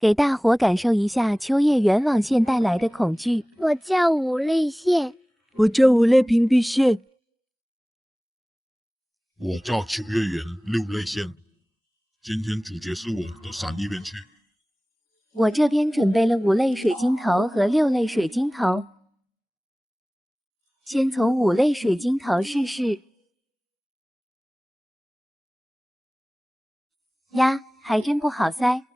给大伙感受一下秋叶原网线带来的恐惧。我叫五泪线，我叫五泪屏蔽线，我叫秋叶原六泪线。今天主角是我，都闪一边去。我这边准备了5类水晶头和6类水晶头，先从5类水晶头试试。呀，还真不好塞。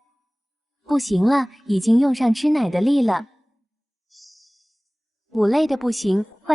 不行了，已经用上吃奶的力了。5类的不行，换。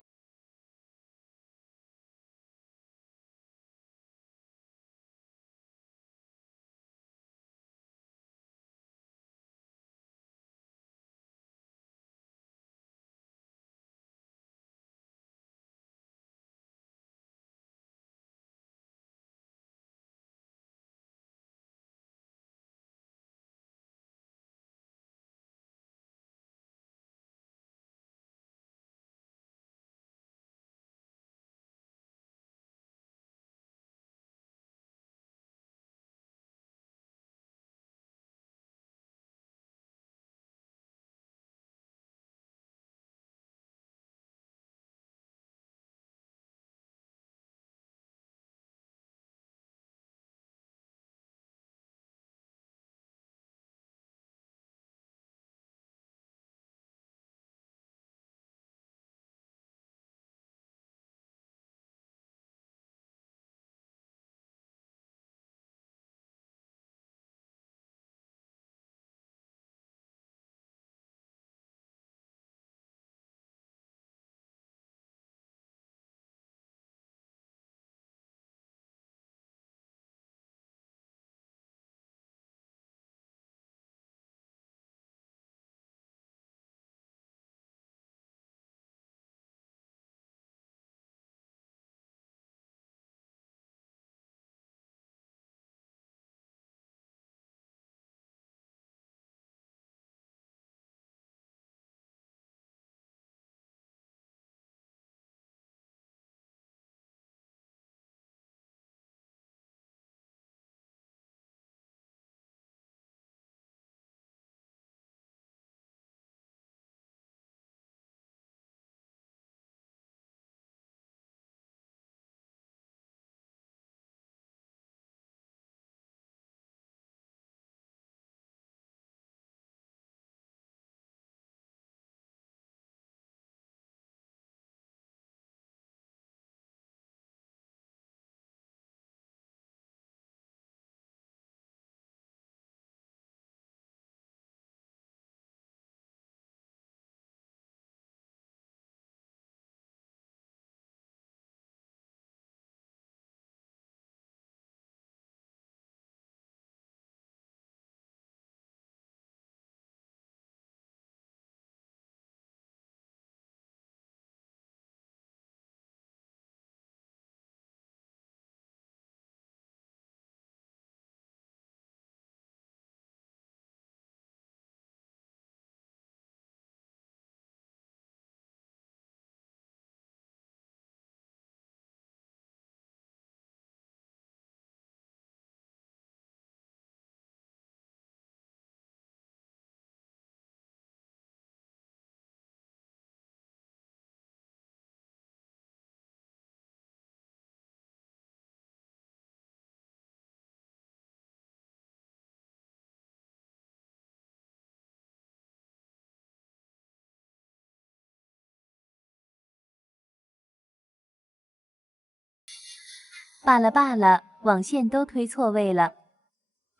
罢了罢了，网线都推错位了，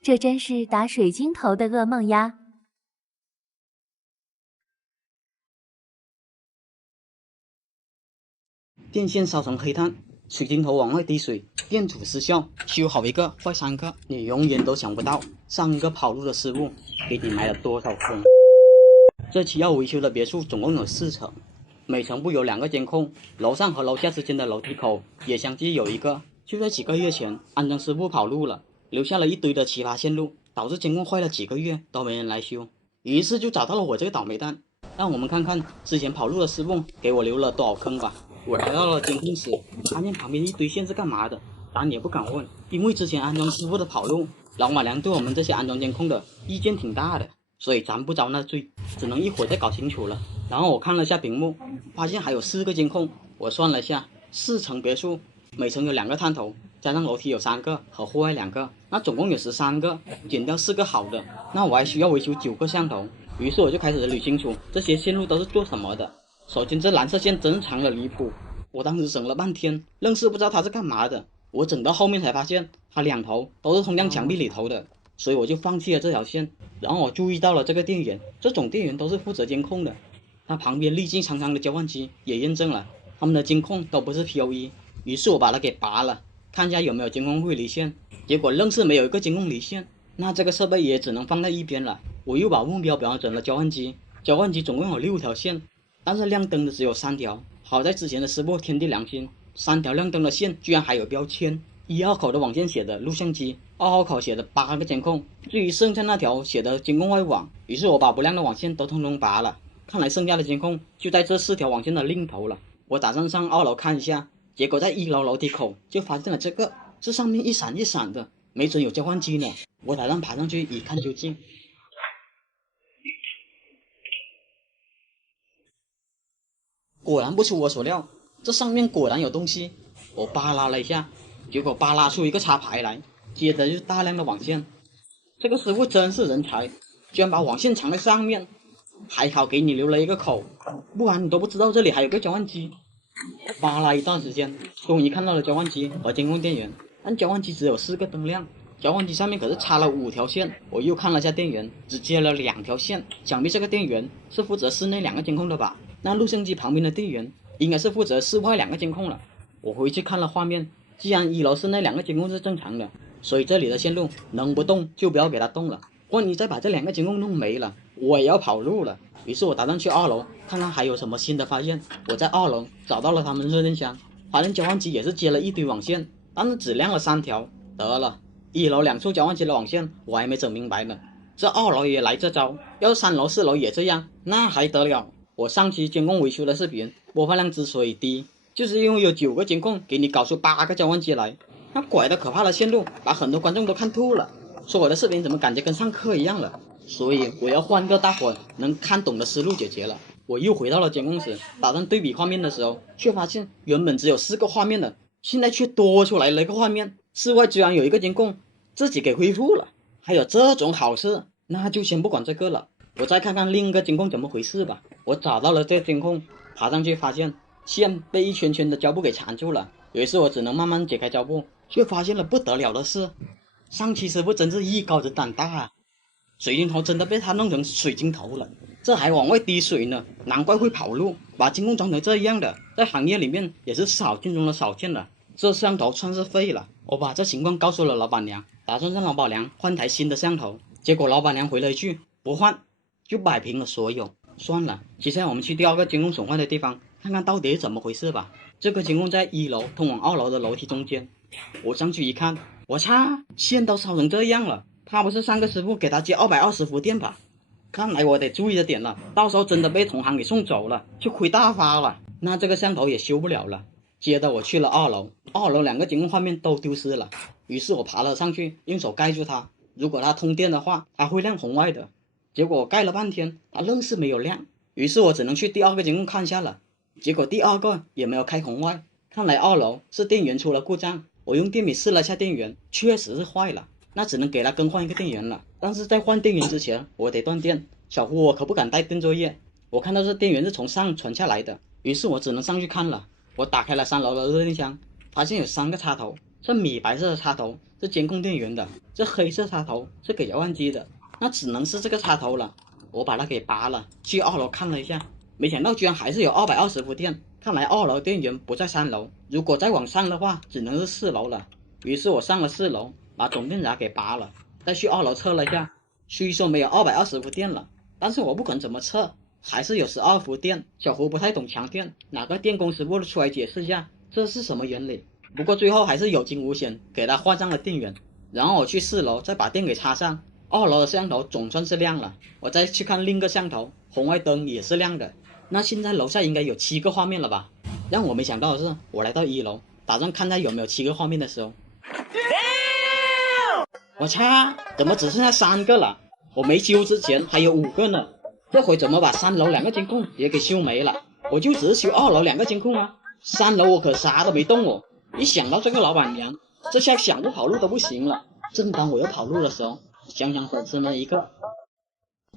这真是打水晶头的噩梦呀！电线烧成黑炭，水晶头往外滴水，电阻失效，修好一个坏3个，你永远都想不到3个跑路的失误给你埋了多少坑。这期要维修的别墅总共有4层，每层部有2个监控，楼上和楼下之间的楼梯口也相继有1个。就在几个月前，安装师傅跑路了，留下了一堆的奇葩线路，导致监控坏了几个月都没人来修。于是就找到了我这个倒霉蛋，让我们看看之前跑路的师傅给我留了多少坑吧。我来到了监控室，发现旁边一堆线是干嘛的，咱也不敢问，因为之前安装师傅的跑路，老马娘对我们这些安装监控的意见挺大的。所以咱不遭那罪，只能一会儿再搞清楚了。然后我看了下屏幕，发现还有4个监控。我算了下，4层别墅，每层有2个探头，加上楼梯有3个和户外2个，那总共有13个，减掉4个好的，那我还需要维修9个摄像头。于是我就开始捋清楚这些线路都是做什么的。首先这蓝色线真长的离谱，我当时整了半天，愣是不知道它是干嘛的。我整到后面才发现，它2头都是通向墙壁里头的，所以我就放弃了这条线。然后我注意到了这个电源，这种电源都是负责监控的。它旁边历经长长的交换机也验证了，他们的监控都不是 PoE。于是我把它给拔了，看一下有没有监控会离线。结果愣是没有一个监控离线，那这个设备也只能放在一边了。我又把目标瞄准了交换机，交换机总共有6条线，但是亮灯的只有3条。好在之前的师傅天地良心，3条亮灯的线居然还有标签，1号口的网线写的录像机，2号口写的8个监控，至于剩下那条写的监控外网。于是我把不亮的网线都通通拔了，看来剩下的监控就在这4条网线的另头了。我打算上2楼看一下，结果在1楼楼梯口就发现了这上面一闪一闪的，没准有交换机呢。我打算爬上去一看究竟。果然不出我所料，这上面果然有东西。我扒拉了一下，结果扒拉出一个插排来，接着就是大量的网线。这个师傅真是人才，居然把网线藏在上面，还好给你留了一个口，不然你都不知道这里还有个交换机。我扒拉一段时间，终于看到了交换机和监控电源，但交换机只有4个灯亮，交换机上面可是插了5条线。我又看了下电源，只接了2条线，想必这个电源是负责室内2个监控的吧。那录像机旁边的电源应该是负责室外2个监控了。我回去看了画面，既然1楼室内2个监控是正常的，所以这里的线路能不动就不要给它动了。万一再把这2个监控弄没了，我也要跑路了。于是我打算去2楼看看还有什么新的发现。我在2楼找到了他们热电箱，发现交换机也是接了一堆网线，但是只亮了3条。得了，1楼2处交换机的网线我还没整明白呢，这2楼也来这招，要是3楼4楼也这样，那还得了。我上期监控维修的视频播放量之所以低，就是因为有9个监控给你搞出8个交换机来，那拐的可怕的线路把很多观众都看吐了，说我的视频怎么感觉跟上课一样了。所以我要换个大伙能看懂的思路解决了。我又回到了监控室，打算对比画面的时候，却发现原本只有4个画面的，现在却多出来了一个画面，室外居然有一个监控自己给恢复了。还有这种好事，那就先不管这个了，我再看看另一个监控怎么回事吧。我找到了这个监控，爬上去发现线被一圈圈的胶布给缠住了，于是我只能慢慢解开胶布，却发现了不得了的事。上期师傅真是艺高人胆大啊，水晶头真的被他弄成水晶头了，这还往外滴水呢，难怪会跑路，把监控装成这样的，在行业里面也是少见中的少见了。这摄像头算是废了。我把这情况告诉了老板娘，打算让老板娘换台新的摄像头，结果老板娘回了一句不换，就摆平了所有。算了，接下来我们去第2个监控损坏的地方看看到底是怎么回事吧。这个监控在1楼通往2楼的楼梯中间，我上去一看，我操，线都烧成这样了，他不是上个师傅给他接220伏电吧？看来我得注意着点了，到时候真的被同行给送走了，就亏大发了。那这个摄像头也修不了了。接着我去了2楼，2楼2个监控画面都丢失了，于是我爬了上去，用手盖住它，如果它通电的话，它会亮红外的。结果我盖了半天，它愣是没有亮，于是我只能去第2个监控看一下了。结果第2个也没有开红外，看来2楼是电源出了故障。我用电笔试了下电源，确实是坏了，那只能给它更换一个电源了。但是在换电源之前，我得断电，小胡我可不敢带电作业。我看到这电源是从上传下来的，于是我只能上去看了。我打开了3楼的热电箱，发现有3个插头，这米白色的插头是监控电源的，这黑色插头是给交换机的，那只能是这个插头了。我把它给拔了，去2楼看了一下，没想到居然还是有220伏电，看来2楼电源不在3楼，如果再往上的话只能是4楼了。于是我上了4楼，把总电闸给拔了，再去2楼测了一下，虽说没有220伏电了，但是我不管怎么测还是有12伏电。小胡不太懂强电，哪个电工师傅出来解释一下这是什么原理。不过最后还是有惊无险给他换上了电源。然后我去4楼再把电给插上，2楼的摄像头总算是亮了。我再去看另一个摄像头，红外灯也是亮的。那现在楼下应该有7个画面了吧？让我没想到的是，我来到1楼打算看看有没有7个画面的时候，我擦，怎么只剩下3个了？我没修之前还有5个呢，这回怎么把3楼2个监控也给修没了？我就只是修2楼2个监控啊，3楼我可啥都没动哦。一想到这个老板娘，这下想不跑路都不行了。正当我要跑路的时候，香香粉丝们一个，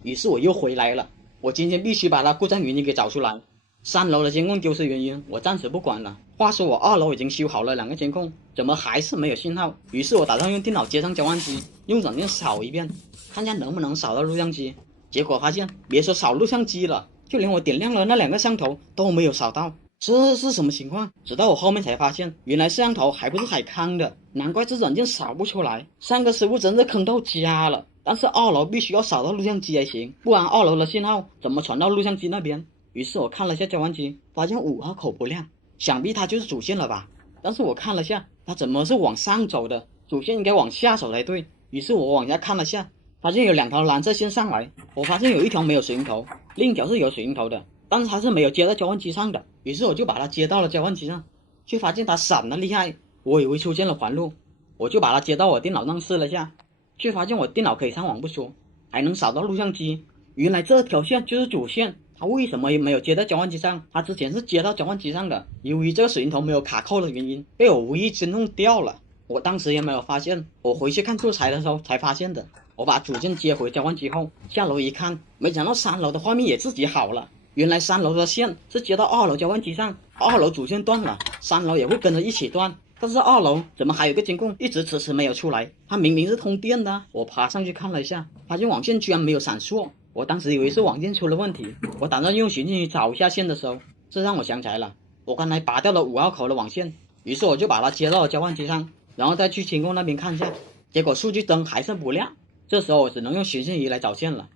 于是我又回来了。我今天必须把它故障原因给找出来。3楼的监控丢失原因我暂时不管了。话说我2楼已经修好了2个监控，怎么还是没有信号？于是我打算用电脑接上交换机，用软件扫一遍，看下能不能扫到录像机。结果发现别说扫录像机了，就连我点亮了那2个摄像头都没有扫到。这是什么情况？直到我后面才发现，原来摄像头还不是海康的，难怪这软件扫不出来。上个师傅真是坑到家了。但是2楼必须要扫到录像机才行，不然2楼的信号怎么传到录像机那边？于是我看了下交换机，发现5号口不亮，想必它就是主线了吧？但是我看了下，它怎么是往上走的？主线应该往下走才对。于是我往下看了下，发现有2条蓝色线上来，我发现有一条没有水晶头，另一条是有水晶头的，但是它是没有接到交换机上的。于是我就把它接到了交换机上，却发现它闪得厉害，我以为出现了环路，我就把它接到我电脑上试了下，却发现我电脑可以上网不说，还能扫到录像机。原来这条线就是主线，它为什么没有接到交换机上？它之前是接到交换机上的，由于这个水晶头没有卡扣的原因，被我无意间弄掉了。我当时也没有发现，我回去看素材的时候才发现的。我把主件接回交换机后，下楼一看，没想到3楼的画面也自己好了。原来3楼的线是接到2楼交换机上，2楼主线断了，3楼也会跟着一起断。但是2楼怎么还有个监控一直迟迟没有出来？它明明是通电的。我爬上去看了一下，发现网线居然没有闪烁。我当时以为是网线出了问题，我打算用寻迹仪找一下线的时候，这让我想起来了，我刚才拔掉了5号口的网线。于是我就把它接到了交换机上，然后再去监控那边看一下，结果数据灯还是不亮。这时候我只能用寻迹仪来找线了。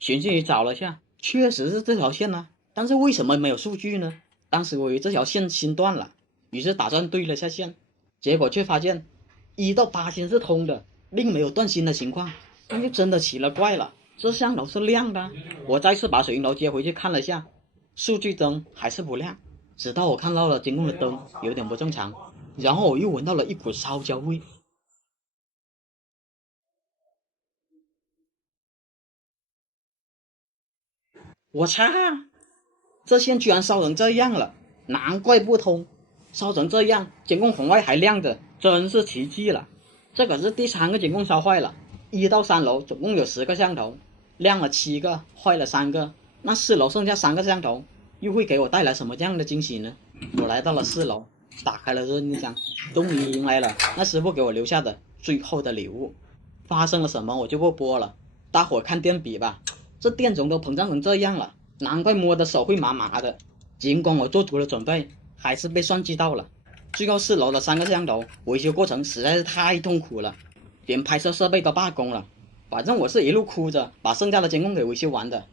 寻迹仪找了下，确实是这条线呢，但是为什么没有数据呢？当时我以为这条线新断了，于是打算对了下线，结果却发现1到8线是通的，并没有断芯的情况，那就真的奇了怪了。这摄像头是亮的，我再次把水晶头接回去看了下，数据灯还是不亮，直到我看到了监控的灯有点不正常，然后我又闻到了一股烧焦味。我操！这线居然烧成这样了，难怪不通。烧成这样，监控红外还亮着，真是奇迹了。这可是第3个监控烧坏了。1到3楼总共有10个摄像头，亮了7个，坏了3个。那4楼剩下3个摄像头，又会给我带来什么样的惊喜呢？我来到了4楼，打开了任意箱，终于迎来了那师傅给我留下的最后的礼物。发生了什么我就不播了，大伙看电笔吧。这电容都膨胀成这样了，难怪摸的手会麻麻的。尽管我做足了准备，还是被算计到了。最后4楼的3个摄像头维修过程实在是太痛苦了，连拍摄设备都罢工了。反正我是一路哭着把剩下的监控给维修完的。